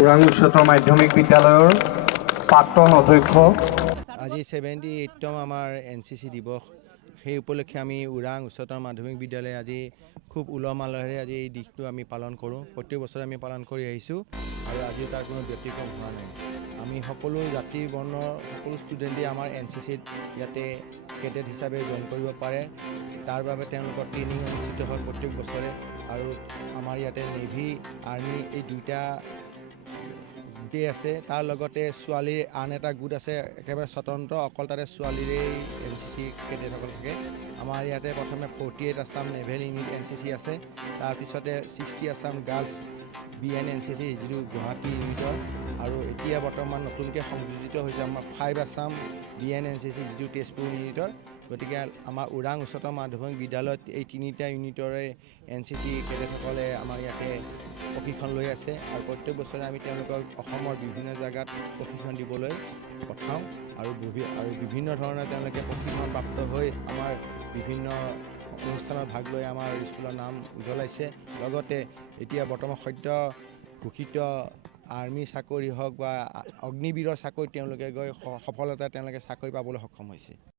ওৰাং উচ্চতৰ মাধ্যমিক বিদ্যালয়ৰ প্ৰাক্তন অধ্যক্ষ আজি 78তম আমাৰ NCC দিৱস সেই উপলক্ষে আমি ওৰাং উচ্চতৰ মাধ্যমিক বিদ্যালয়ে আজি খুব উলহ মালহেৰে আজি এই দিনটো আমি পালন কৰোঁ প্ৰত্যেক বছৰে আমি পালন কৰি আহিছোঁ আৰু আজি তাৰ কোনো ব্যতিক্ৰম হোৱা নাই আমি সকলো জাতি বৰ্ণৰ সকলো ষ্টুডেণ্টে আমাৰ NCCত ইয়াতে কেডেট হিচাপে জইন কৰিব পাৰে তাৰ বাবে তেওঁলোকৰ ট্ৰেইনিং অনুষ্ঠিত হয় প্ৰত্যেক বছৰে আৰু আমাৰ ইয়াতে নেভি আৰ্মি এই দুইটা গোটেই আছে তাৰ লগতে ছোৱালীৰ আন এটা গোট আছে একেবাৰে স্বতন্ত্ৰ অকল তাতে ছোৱালীৰেই NCC কেডেটসকল থাকে আমাৰ ইয়াতে প্ৰথমে 48 আছাম নেভেল ইউনিট NCC আছে তাৰপিছতে 60 আছাম গাৰ্লছ BN NCC যিটো গুৱাহাটী ইউনিটৰ আৰু এতিয়া বৰ্তমান নতুনকৈ সংযোজিত হৈছে আমাৰ 5 আছাম BN NCC যিটো তেজপুৰ ইউনিটৰ গতিকে আমাৰ ওৰাং উচ্চতৰ মাধ্যমিক বিদ্যালয়ত এই তিনিটা ইউনিটৰে NCC কেডেটসকলে আমাৰ ইয়াতে প্ৰশিক্ষণ লৈ আছে আৰু প্ৰত্যেক বছৰে আমি তেওঁলোকক অসমৰ বিভিন্ন জেগাত প্ৰশিক্ষণ দিবলৈ পঠাওঁ আৰু বিভিন্ন ধৰণে তেওঁলোকে প্ৰশিক্ষণ প্ৰাপ্ত হৈ আমাৰ বিভিন্ন অনুষ্ঠানত ভাগ লৈ আমাৰ স্কুলৰ নাম উজ্বলাইছে লগতে এতিয়া বৰ্তমান সদ্য ঘোষিত আৰ্মি চাকৰি হওক বা অগ্নিবীৰৰ চাকৰি তেওঁলোকে গৈ সফলতা তেওঁলোকে চাকৰি পাবলৈ সক্ষম হৈছে।